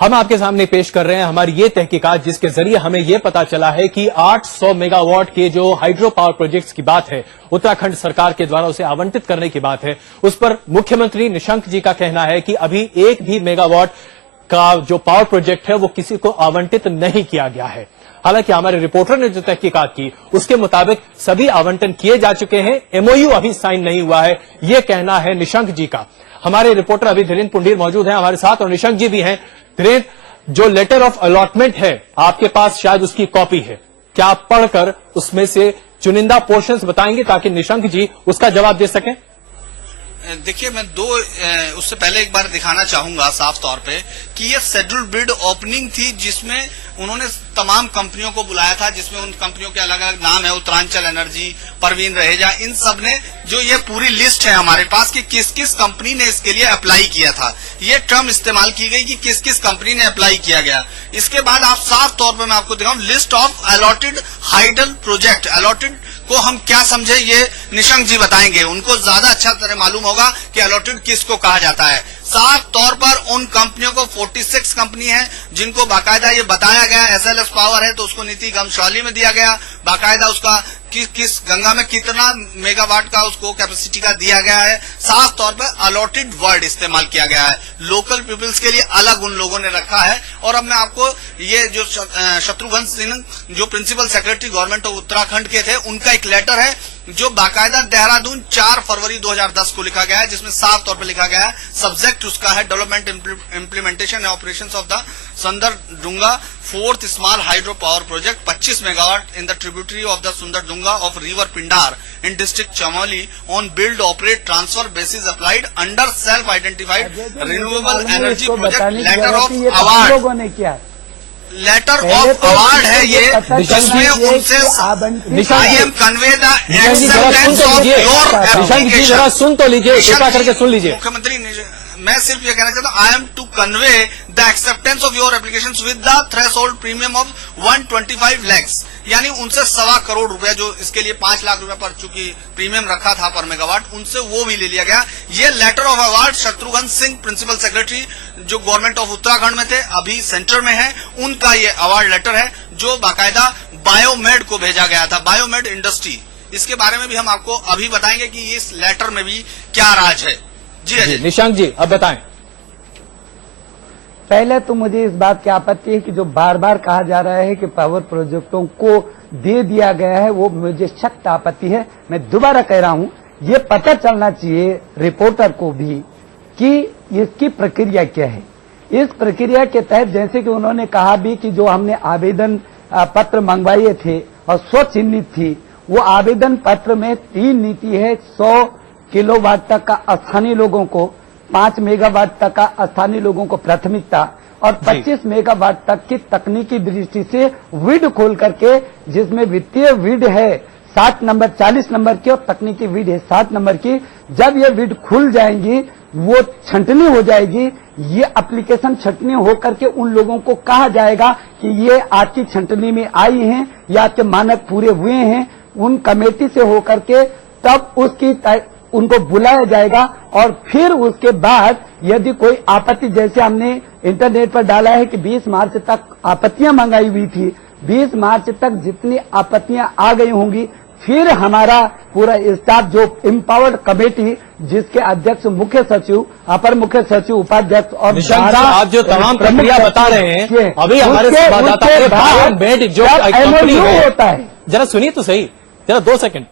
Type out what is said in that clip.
हम आपके सामने पेश कर रहे हैं हमारी ये तहकीकात, जिसके जरिए हमें यह पता चला है कि 800 मेगावाट के जो हाइड्रो पावर प्रोजेक्ट्स की बात है, उत्तराखंड सरकार के द्वारा उसे आवंटित करने की बात है, उस पर मुख्यमंत्री निशंक जी का कहना है कि अभी एक भी मेगावाट का जो पावर प्रोजेक्ट है वो किसी को आवंटित नहीं किया गया है। हालांकि हमारे रिपोर्टर ने जो तहकीकात की उसके मुताबिक सभी आवंटन किए जा चुके हैं, एमओयू अभी साइन नहीं हुआ है, ये कहना है निशंक जी का। हमारे रिपोर्टर अभी धीरेन्द्र पुंडीर मौजूद हैं हमारे साथ और निशंक जी भी हैं। धीरेन्द्र, जो लेटर ऑफ अलॉटमेंट है आपके पास, शायद उसकी कॉपी है, क्या आप पढ़कर उसमें से चुनिंदा पोर्शंस बताएंगे ताकि निशंक जी उसका जवाब दे सकें? देखिए, मैं उससे पहले एक बार दिखाना चाहूंगा साफ तौर पे कि ये शेड्यूल्ड बिड ओपनिंग थी, जिसमें उन्होंने तमाम कंपनियों को बुलाया था, जिसमें उन कंपनियों के अलग अलग नाम है, उत्तरांचल एनर्जी, परवीन रहेजा, इन सब ने जो ये पूरी लिस्ट है हमारे पास कि किस किस कंपनी ने इसके लिए अप्लाई किया था, ये टर्म इस्तेमाल की गई कि किस किस कंपनी ने अप्लाई किया गया। इसके बाद आप साफ तौर पर मैं आपको दिखाऊं list of allotted hydel project. Allotted को हम क्या समझे ये निशंक जी बताएंगे, उनको ज्यादा अच्छा तरह मालूम होगा कि अलॉटेड किसको कहा जाता है। साफ तौर पर उन कंपनियों को 46 कंपनी है जिनको बाकायदा ये बताया गया, एसएलएस पावर है तो उसको नीति गमशौली में दिया गया, बाकायदा उसका किस गंगा में कितना मेगावाट का उसको कैपेसिटी का दिया गया है। साफ तौर पर अलॉटेड वर्ड इस्तेमाल किया गया है, लोकल पीपल्स के लिए अलग उन लोगों ने रखा है। और अब मैं आपको ये जो शत्रुघ्न सिंह जो principal secretary government of Uttarakhand के थे, उनका एक लेटर है जो बाकायदा देहरादून 4 फरवरी 2010 को लिखा गया है, जिसमें साफ तौर पर लिखा गया है, सब्जेक्ट उसका है development implementation and operations of the Sundar Dunga 4th small hydro power project 25 megawatt in the tributary of the Sundar Dunga of river Pindar in district Chamoli on build operate transfer basis applied under self identified renewable energy project letter of award. लोगों ने किया letter of award है ये, जिसमें उनसे I am convey the acceptance of your application. जरा सुन तो लीजिए, कृपा करके सुन लीजिए। मुख्यमंत्री, मैं सिर्फ ये कहना चाहता हूँ, I am to convey the acceptance of your application with the threshold premium of 125 lakhs, यानी उनसे 1.25 करोड़ रुपया जो इसके लिए 5 लाख रुपया पर चूंकि प्रीमियम रखा था पर मेगावाट, उनसे वो भी ले लिया गया। ये letter of award Shatrughan Singh principal secretary जो गवर्नमेंट ऑफ उत्तराखंड में थे, अभी सेंटर में है, उनका ये अवार्ड लेटर है जो बाकायदा बायोमेड को भेजा गया था, बायोमेड इंडस्ट्री। इसके बारे में भी हम आपको अभी बताएंगे कि इस लेटर में भी क्या राज है। जी निशंक जी, अब बताएं। पहले तो मुझे इस बात की आपत्ति है कि जो बार बार कहा जा रहा है कि पावर प्रोजेक्टों को दे दिया गया है, वो मुझे सख्त आपत्ति है। मैं दोबारा कह रहा हूं, ये पता चलना चाहिए रिपोर्टर को भी कि इसकी प्रक्रिया क्या है। इस प्रक्रिया के तहत जैसे कि उन्होंने कहा भी कि जो हमने आवेदन पत्र मंगवाए थे और स्वचिन्हित थी, वो आवेदन पत्र में 3 नीति है। 100 किलोवाट तक का स्थानीय लोगों को, 5 मेगावाट तक का स्थानीय लोगों को प्राथमिकता और 25 मेगावाट तक की तकनीकी दृष्टि से विड खोल करके, जिसमें वित्तीय विड है 7 नंबर 40 नंबर की और तकनीकी विड है 7 नंबर की। जब ये विड खुल जाएंगी, वो छंटनी हो जाएगी, ये एप्लीकेशन छंटनी होकर के उन लोगों को कहा जाएगा कि ये आपकी छंटनी में आई हैं या आपके मानक पूरे हुए हैं। उन कमेटी से होकर के तब उनको बुलाया जाएगा और फिर उसके बाद यदि कोई आपत्ति, जैसे हमने इंटरनेट पर डाला है कि 20 मार्च तक आपत्तियां मंगाई हुई थी, 20 मार्च तक जितनी आपत्तियां आ गई होंगी, फिर हमारा पूरा स्टाफ जो एम्पावर्ड कमेटी, जिसके अध्यक्ष मुख्य सचिव, अपर मुख्य सचिव, उपाध्यक्ष और आप जो तमाम प्रक्रिया बता रहे हैं, अभी हमारे संवाददाता जो कंपनी होता है, जरा सुनिए तो सही, जरा 2 सेकंड।